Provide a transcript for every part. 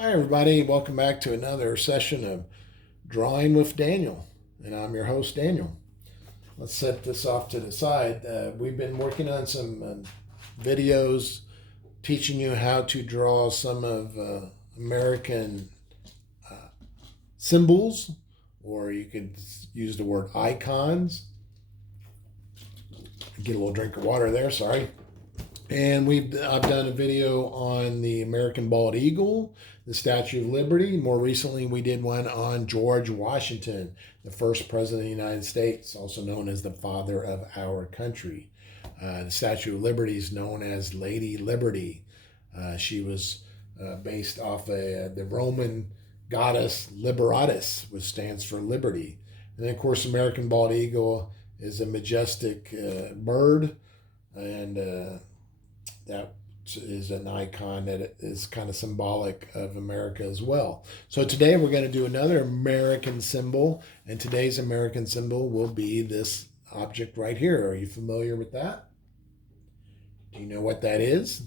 Hi, everybody. Welcome back to another session of Drawing with Daniel. And I'm your host, Daniel. Let's set this off to the side. We've been working on some videos teaching you how to draw some of American symbols, or you could use the word icons. Get a little drink of water there, sorry. And I've done a video on the American bald eagle, the Statue of Liberty. More recently, we did one on George Washington, the first president of the United States, also known as the father of our country. The Statue of Liberty is known as Lady Liberty. She was based off the Roman goddess Liberatis, which stands for liberty. And then, of course, American bald eagle is a majestic bird, and that is an icon that is kind of symbolic of America as well. So today we're going to do another American symbol, and today's American symbol will be this object right here. Are you familiar with that? Do you know what that is?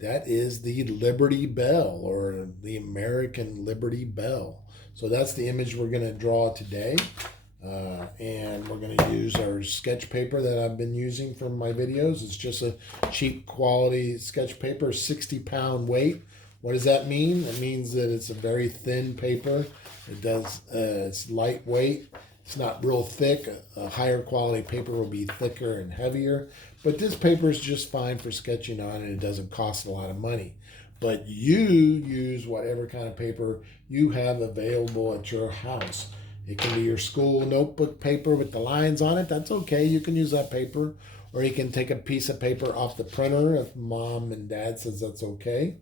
That is the Liberty Bell, or the American Liberty Bell. So that's the image we're going to draw today. And we're going to use our sketch paper that I've been using for my videos. It's just a cheap quality sketch paper, 60-pound weight. What does that mean? It means that it's a very thin paper. It's lightweight. It's not real thick. A higher quality paper will be thicker and heavier. But this paper is just fine for sketching on, and it doesn't cost a lot of money. But you use whatever kind of paper you have available at your house. It can be your school notebook paper with the lines on it. That's okay. You can use that paper. Or you can take a piece of paper off the printer if mom and dad says that's okay.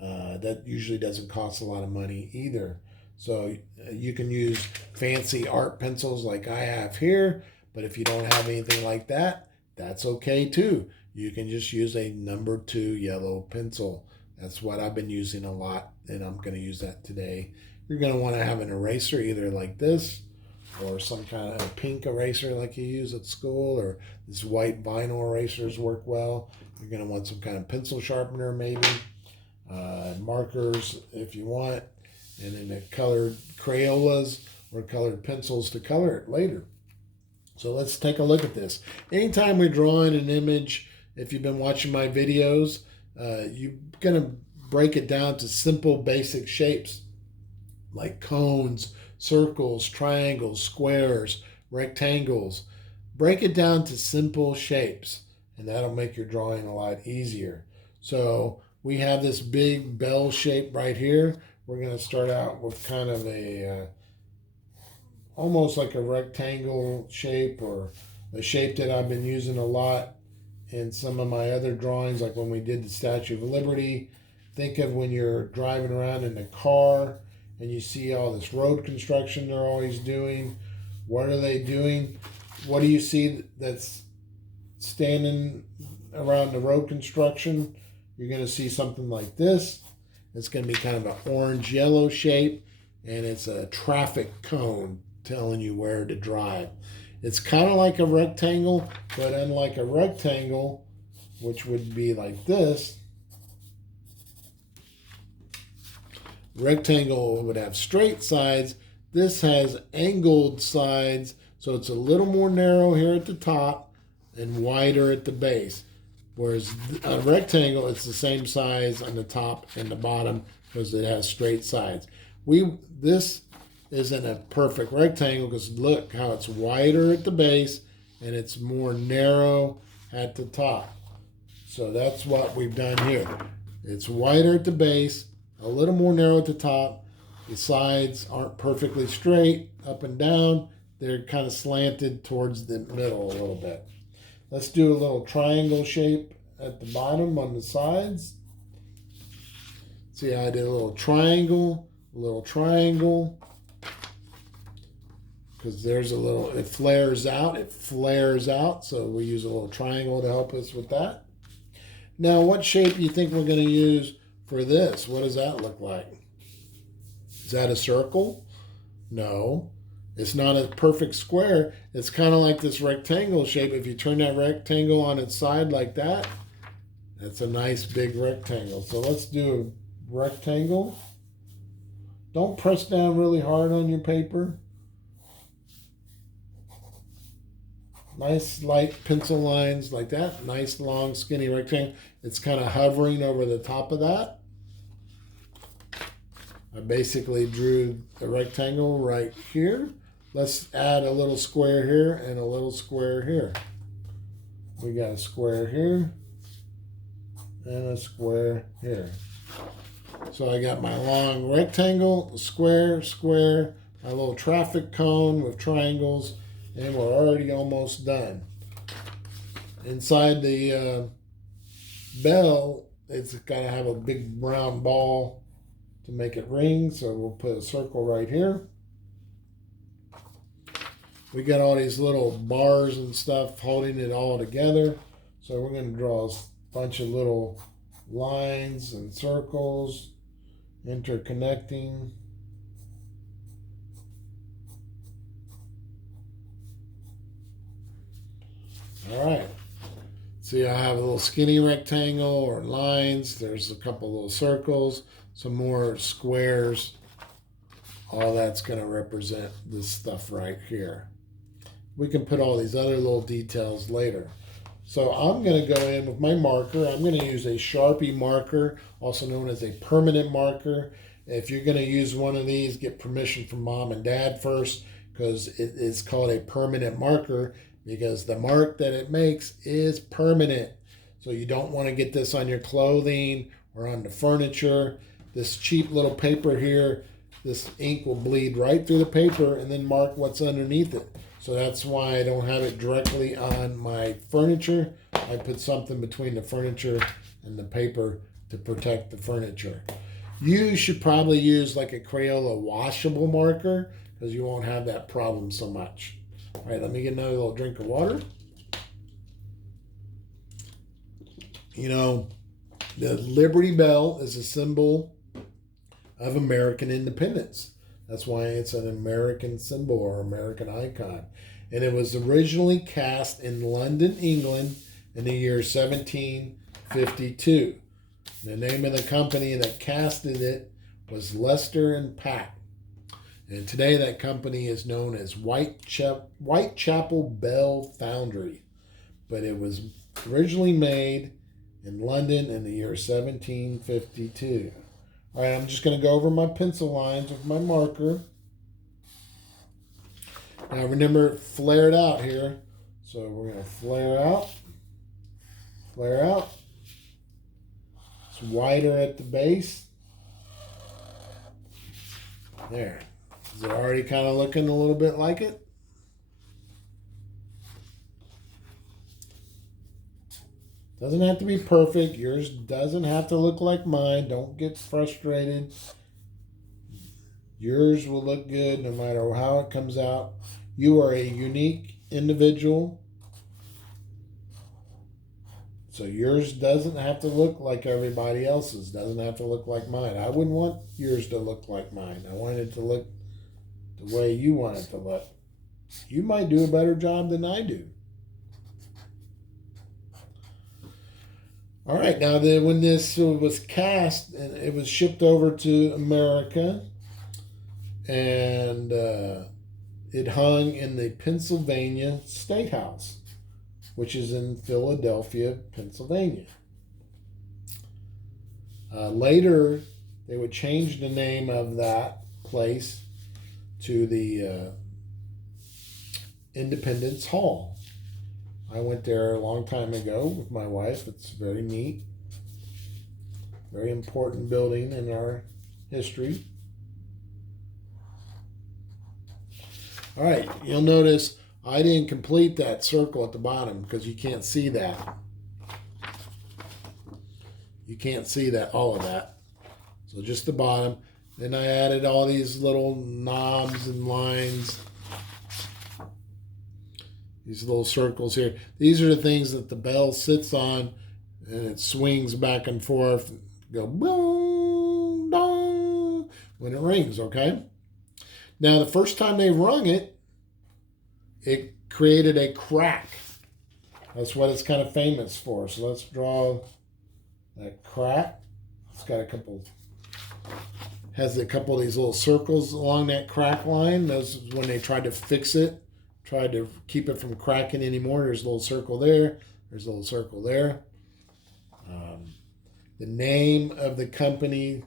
That usually doesn't cost a lot of money either. So you can use fancy art pencils like I have here. But if you don't have anything like that, that's okay too. You can just use a number 2 yellow pencil. That's what I've been using a lot, and I'm going to use that today. You're going to want to have an eraser either like this, or some kind of pink eraser like you use at school, or these white vinyl erasers work well. You're going to want some kind of pencil sharpener maybe, markers if you want, and then the colored Crayolas or colored pencils to color it later. So let's take a look at this. Anytime we're drawing an image, if you've been watching my videos, you're going to break it down to simple basic shapes like cones, circles, triangles, squares, rectangles. Break it down to simple shapes, and that'll make your drawing a lot easier. So we have this big bell shape right here. We're going to start out with kind of a almost like a rectangle shape, or a shape that I've been using a lot in some of my other drawings, like when we did the Statue of Liberty. Think of when you're driving around in a car and you see all this road construction they're always doing. What are they doing? What do you see that's standing around the road construction? You're going to see something like this. It's going to be kind of an orange-yellow shape, and it's a traffic cone telling you where to drive. It's kind of like a rectangle, but unlike a rectangle, which would be like this, rectangle would have straight sides. This has angled sides, so it's a little more narrow here at the top and wider at the base. Whereas a rectangle, it's the same size on the top and the bottom because it has straight sides. This isn't a perfect rectangle because look how it's wider at the base and it's more narrow at the top. So that's what we've done here. It's wider at the base, a little more narrow at the top. The sides aren't perfectly straight up and down. They're kind of slanted towards the middle a little bit. Let's do a little triangle shape at the bottom on the sides. See how I did a little triangle, because there's a little, it flares out, so we use a little triangle to help us with that. Now, what shape do you think we're going to use for this? What does that look like? Is that a circle? No. It's not a perfect square. It's kind of like this rectangle shape. If you turn that rectangle on its side like that, that's a nice big rectangle. So let's do rectangle. Don't press down really hard on your paper. Nice light pencil lines like that. Nice long skinny rectangle. It's kind of hovering over the top of that. I basically drew the rectangle right here. Let's add a little square here and a little square here. We got a square here and a square here. So I got my long rectangle, square, square, my little traffic cone with triangles, and we're already almost done. Inside the bell, it's got to have a big round ball to make it ring, so we'll put a circle right here. We got all these little bars and stuff holding it all together, so we're going to draw a bunch of little lines and circles interconnecting. All right. See, I have a little skinny rectangle or lines. There's a couple little circles, some more squares. All that's going to represent this stuff right here. We can put all these other little details later. So I'm going to go in with my marker. I'm going to use a Sharpie marker, also known as a permanent marker. If you're going to use one of these, get permission from mom and dad first, because it is called a permanent marker, because the mark that it makes is permanent. So you don't want to get this on your clothing or on the furniture. This cheap little paper here, this ink will bleed right through the paper and then mark what's underneath it. So that's why I don't have it directly on my furniture. I put something between the furniture and the paper to protect the furniture. You should probably use like a Crayola washable marker because you won't have that problem so much. All right, let me get another little drink of water. You know, the Liberty Bell is a symbol of American independence. That's why it's an American symbol or American icon. And it was originally cast in London, England in the year 1752. The name of the company that casted it was Lester and Pack. And today that company is known as Whitechapel Bell Foundry. But it was originally made in London in the year 1752. All right, I'm just going to go over my pencil lines with my marker. Now remember, flare it out here. So we're going to flare out. It's wider at the base. There. Is it already kind of looking a little bit like it? Doesn't have to be perfect. Yours doesn't have to look like mine. Don't get frustrated. Yours will look good no matter how it comes out. You are a unique individual. So yours doesn't have to look like everybody else's. Doesn't have to look like mine. I wouldn't want yours to look like mine. I want it to look the way you want it to look. You might do a better job than I do. All right, now when this was cast and it was shipped over to America, and it hung in the Pennsylvania State House, which is in Philadelphia, Pennsylvania. Later, they would change the name of that place to the Independence Hall. I went there a long time ago with my wife. It's very neat. Very important building in our history. All right, you'll notice I didn't complete that circle at the bottom because you can't see that. You can't see that, all of that. So just the bottom. Then I added all these little knobs and lines. These little circles here. These are the things that the bell sits on and it swings back and forth. Go boom, dong, when it rings, okay? Now, the first time they rung it, it created a crack. That's what it's kind of famous for. So let's draw that crack. It's got a couple Has a couple of these little circles along that crack line. Those is when they tried to fix it, tried to keep it from cracking anymore. There's a little circle there. There's a little circle there. The name of the company,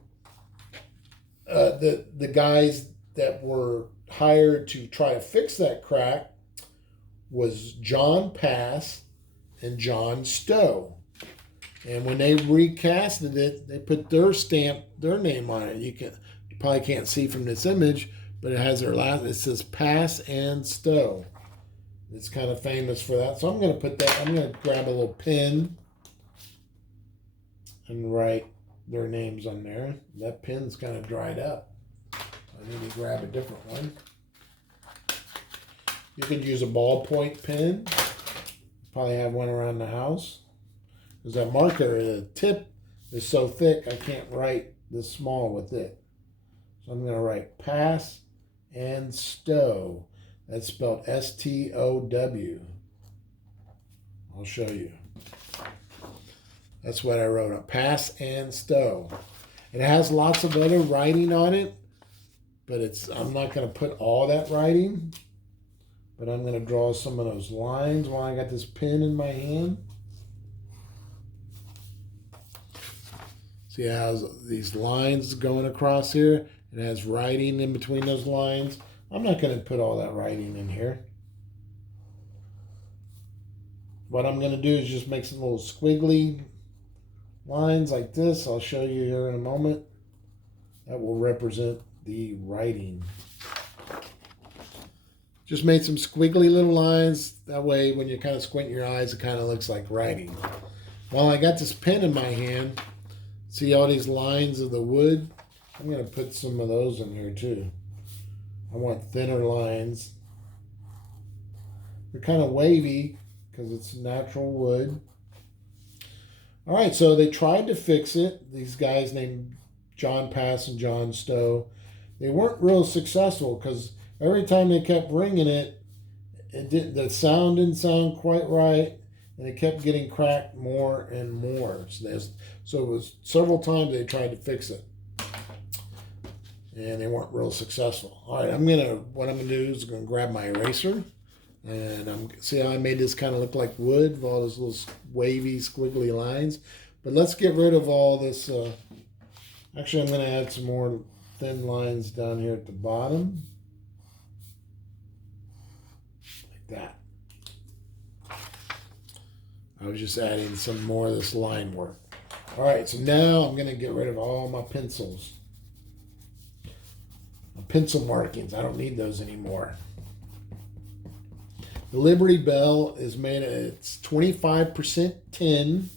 the guys that were hired to try to fix that crack was John Pass and John Stowe. And when they recasted it, they put their stamp, their name on it. You probably can't see from this image, but it has their last. It says Pass and Stowe. It's kind of famous for that. So I'm going to put that. I'm going to grab a little pen and write their names on there. That pen's kind of dried up. I need to grab a different one. You could use a ballpoint pen. Probably have one around the house. Because that marker, the tip is so thick, I can't write this small with it. So I'm going to write Pass and Stowe. That's spelled S-T-O-W. I'll show you. That's what I wrote up. Pass and Stowe. It has lots of other writing on it, but I'm not going to put all that writing. But I'm going to draw some of those lines while I got this pen in my hand. See how these lines going across here? It has writing in between those lines. I'm not going to put all that writing in here. What I'm going to do is just make some little squiggly lines like this. I'll show you here in a moment. That will represent the writing. Just made some squiggly little lines. That way when you kind of squint your eyes, it kind of looks like writing. While I got this pen in my hand, see all these lines of the wood? I'm going to put some of those in here too. I want thinner lines. They're kind of wavy because it's natural wood. All right, so they tried to fix it. These guys named John Pass and John Stowe. They weren't real successful because every time they kept ringing it, the sound didn't sound quite right, and it kept getting cracked more and more. So it was several times they tried to fix it, and they weren't real successful. All right, what I'm gonna do is I'm gonna grab my eraser, and see how I made this kind of look like wood with all those little wavy, squiggly lines. But let's get rid of all this. Actually, I'm gonna add some more thin lines down here at the bottom, like that. I was just adding some more of this line work. All right, so now I'm going to get rid of all my pencils. My pencil markings, I don't need those anymore. The Liberty Bell is made of, it's 25% tin,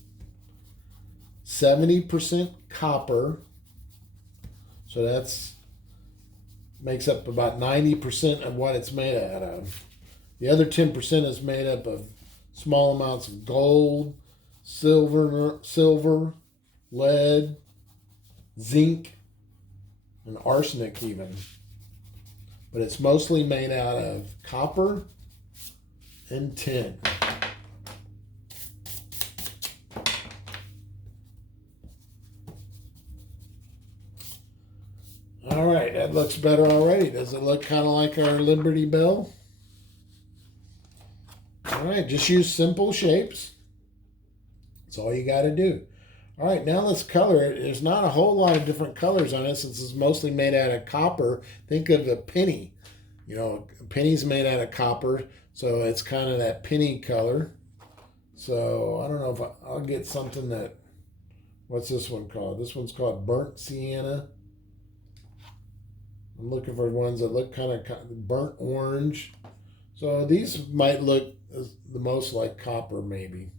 70% copper. So that's makes up about 90% of what it's made out of. The other 10% is made up of small amounts of gold, silver, lead, zinc, and arsenic even. But it's mostly made out of copper and tin. All right, that looks better already. Does it look kind of like our Liberty Bell? All right, just use simple shapes. That's all you got to do. All right, now let's color it. There's not a whole lot of different colors on it since it's mostly made out of copper. Think of a penny. You know, a penny's made out of copper, so it's kind of that penny color. So I don't know if I'll get something that, what's this one called? This one's called burnt sienna. I'm looking for ones that look kind of burnt orange. So these might look the most like copper maybe.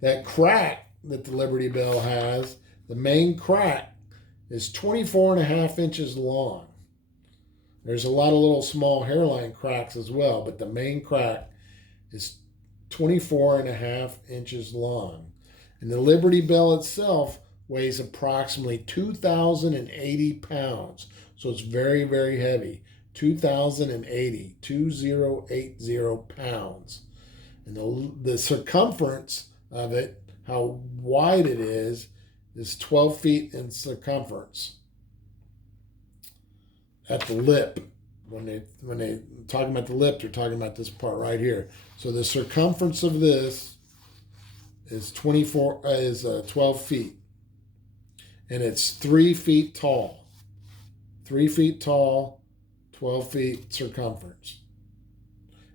That crack that the Liberty Bell has, the main crack, is 24.5 inches long. There's a lot of little small hairline cracks as well, but the main crack is 24.5 inches long. And the Liberty Bell itself weighs approximately 2,080 pounds. So it's very, very heavy. 2,080 pounds. And the circumference of it, how wide it is 12 feet in circumference. at the lip. When they talking about the lip, they're talking about this part right here. So the circumference of this is 12 feet, and it's 3 feet tall. 3 feet tall, 12 feet circumference.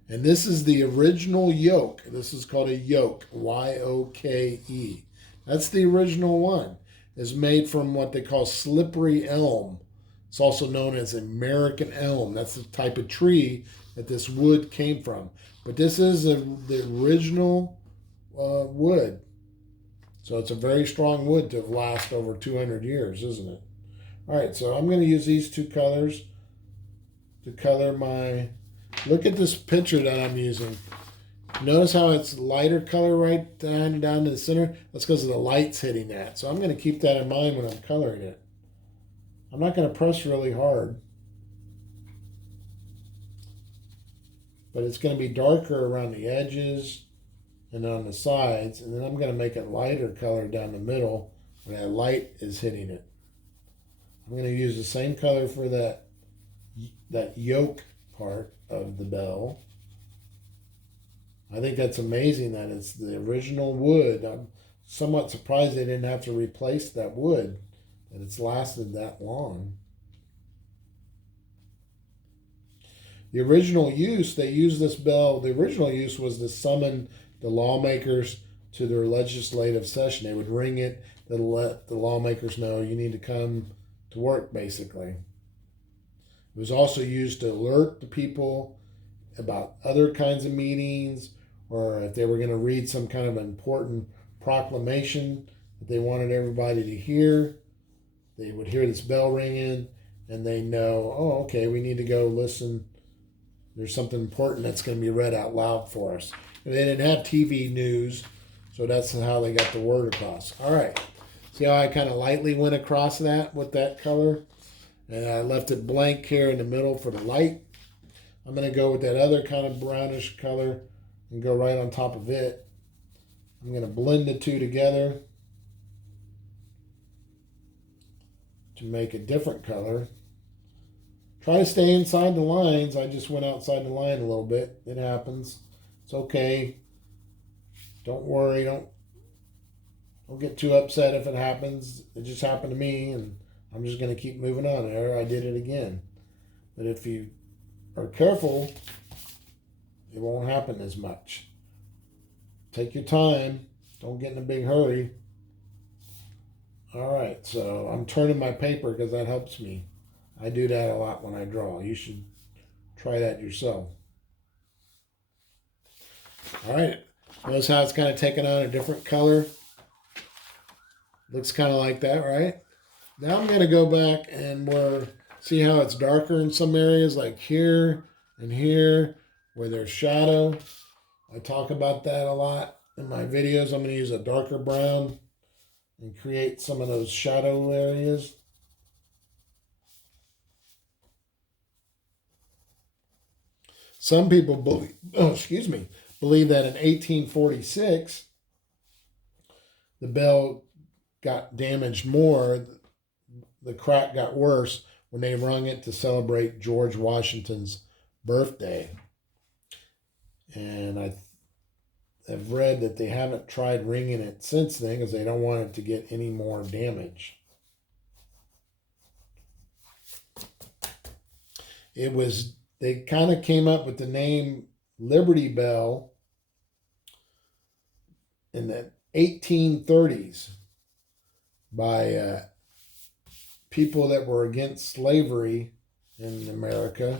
And this is the original yoke. This is called a yoke, Y-O-K-E. That's the original one. It's made from what they call slippery elm. It's also known as American elm. That's the type of tree that this wood came from. But this is the original wood. So it's a very strong wood to last over 200 years, isn't it? All right, so I'm going to use these two colors to color my... Look at this picture that I'm using. Notice how it's lighter color right down to the center? That's because of the light's hitting that. So I'm going to keep that in mind when I'm coloring it. I'm not going to press really hard. But it's going to be darker around the edges and on the sides. And then I'm going to make it lighter color down the middle when that light is hitting it. I'm going to use the same color for that yoke part of the bell. I think that's amazing that it's the original wood. I'm somewhat surprised they didn't have to replace that wood, that it's lasted that long. The original use, they used this bell, the original use was to summon the lawmakers to their legislative session. They would ring it to let the lawmakers know you need to come to work, basically. It was also used to alert the people about other kinds of meetings, or if they were going to read some kind of important proclamation that they wanted everybody to hear. They would hear this bell ringing, and they know, oh, okay, we need to go listen. There's something important that's going to be read out loud for us. And they didn't have TV news, so that's how they got the word across. All right. See how I kind of lightly went across that with that color? And I left it blank here in the middle for the light. I'm going to go with that other kind of brownish color and go right on top of it. I'm going to blend the two together to make a different color. Try to stay inside the lines. I just went outside the line a little bit. It happens. It's okay. Don't worry. Don't get too upset if it happens. It just happened to me, and I'm just going to keep moving on. There, I did it again. But if you are careful, it won't happen as much. Take your time. Don't get in a big hurry. All right, so I'm turning my paper because that helps me. I do that a lot when I draw. You should try that yourself. All right, notice how it's kind of taking on a different color. Looks kind of like that, right? Now I'm going to go back and see how it's darker in some areas, like here and here, where there's shadow. I talk about that a lot in my videos. I'm going to use a darker brown and create some of those shadow areas. Some people believe that in 1846, the bell got damaged more. The crack got worse when they rung it to celebrate George Washington's birthday. And I have read that they haven't tried ringing it since then because they don't want it to get any more damage. They kind of came up with the name Liberty Bell in the 1830s by people that were against slavery in America.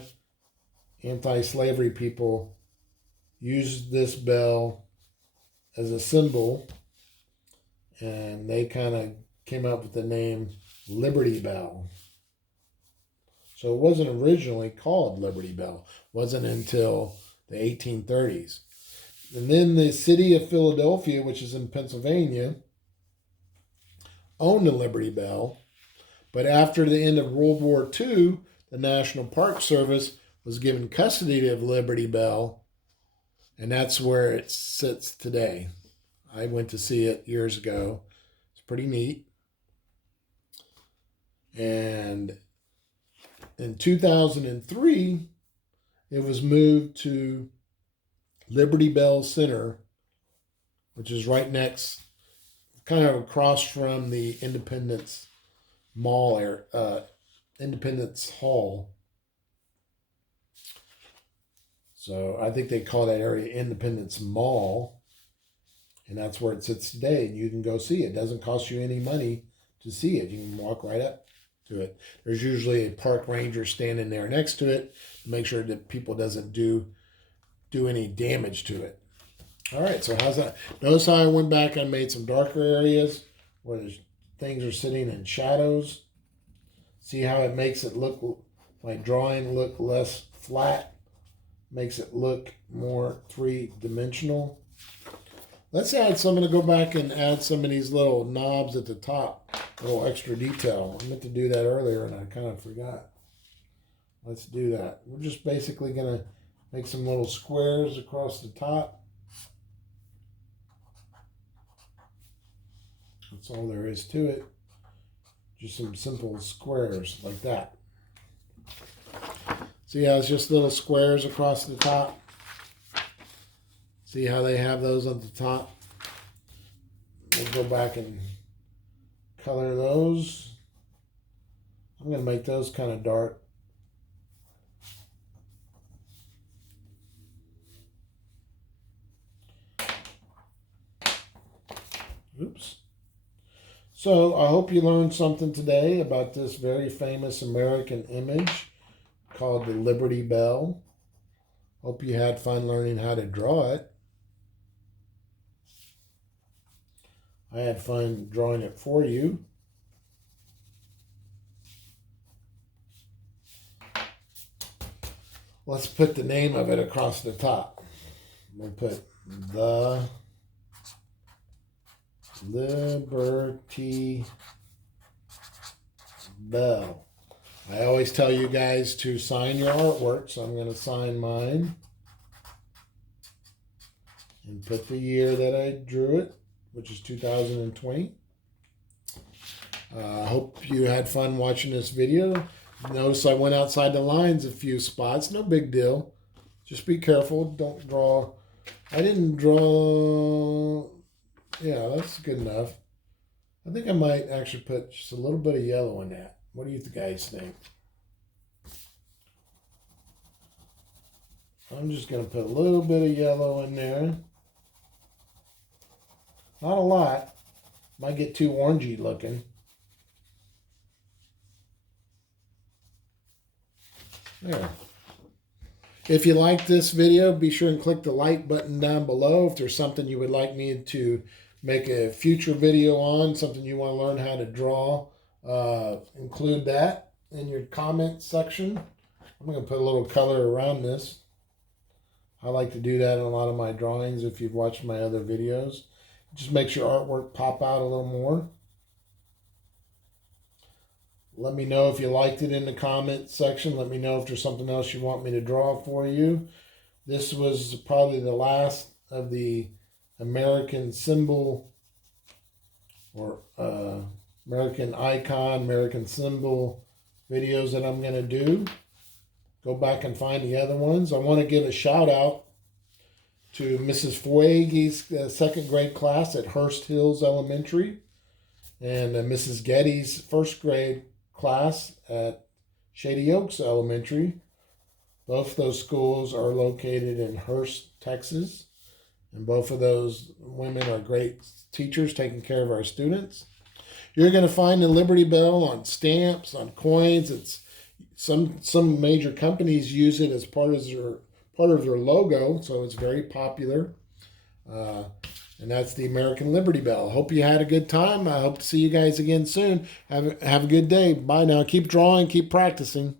Anti-slavery people used this bell as a symbol, and they kind of came up with the name Liberty Bell. So it wasn't originally called Liberty Bell. It wasn't until the 1830s. And then the city of Philadelphia, which is in Pennsylvania, owned the Liberty Bell. But after the end of World War II, the National Park Service was given custody of Liberty Bell, and that's where it sits today. I went to see it years ago. It's pretty neat. And In 2003, it was moved to Liberty Bell Center, which is right next, kind of across from the Independence Mall, Independence Hall. So I think they call that area Independence Mall, and that's where it sits today. And you can go see it. It doesn't cost you any money to see it. You can walk right up to it. There's usually a park ranger standing there next to it to make sure that people doesn't do any damage to it. All right, so how's that? Notice how I went back and made some darker areas where things are sitting in shadows. See how it makes it look, my drawing look less flat, makes it look more three-dimensional. Let's add some. I'm going to go back and add some of these little knobs at the top, a little extra detail. I meant to do that earlier and I kind of forgot. Let's do that. We're just basically going to make some little squares across the top. That's all there is to it. Just some simple squares like that. See how it's just little squares across the top? See how they have those at the top? We'll go back and color those. I'm going to make those kind of dark. Oops. So I hope you learned something today about this very famous American image called the Liberty Bell. Hope you had fun learning how to draw it. I had fun drawing it for you. Let's put the name of it across the top. We'll put the Liberty Bell. I always tell you guys to sign your artwork, so I'm going to sign mine and put the year that I drew it, which is 2020. I hope you had fun watching this video. Notice I went outside the lines a few spots. No big deal. Just be careful. Don't draw. I didn't draw. Yeah, that's good enough. I think I might actually put just a little bit of yellow in that. What do you guys think? I'm just going to put a little bit of yellow in there. Not a lot. Might get too orangey looking. There. If you like this video, be sure and click the like button down below. If there's something you would like me to make a future video on, something you want to learn how to draw, include that in your comment section. I'm going to put a little color around this. I like to do that in a lot of my drawings if you've watched my other videos. It just makes your artwork pop out a little more. Let me know if you liked it in the comment section. Let me know if there's something else you want me to draw for you. This was probably the last of the American symbol or American icon, American symbol videos that I'm going to do. Go back and find the other ones. I want to give a shout out to Mrs. Fuegi's second grade class at Hurst Hills Elementary and Mrs. Getty's first grade class at Shady Oaks Elementary. Both those schools are located in Hurst, Texas. And both of those women are great teachers taking care of our students. You're going to find the Liberty Bell on stamps, on coins. It's some major companies use it as part of their logo, so it's very popular. And that's the American Liberty Bell. Hope you had a good time. I hope to see you guys again soon. Have a good day. Bye now. Keep drawing. Keep practicing.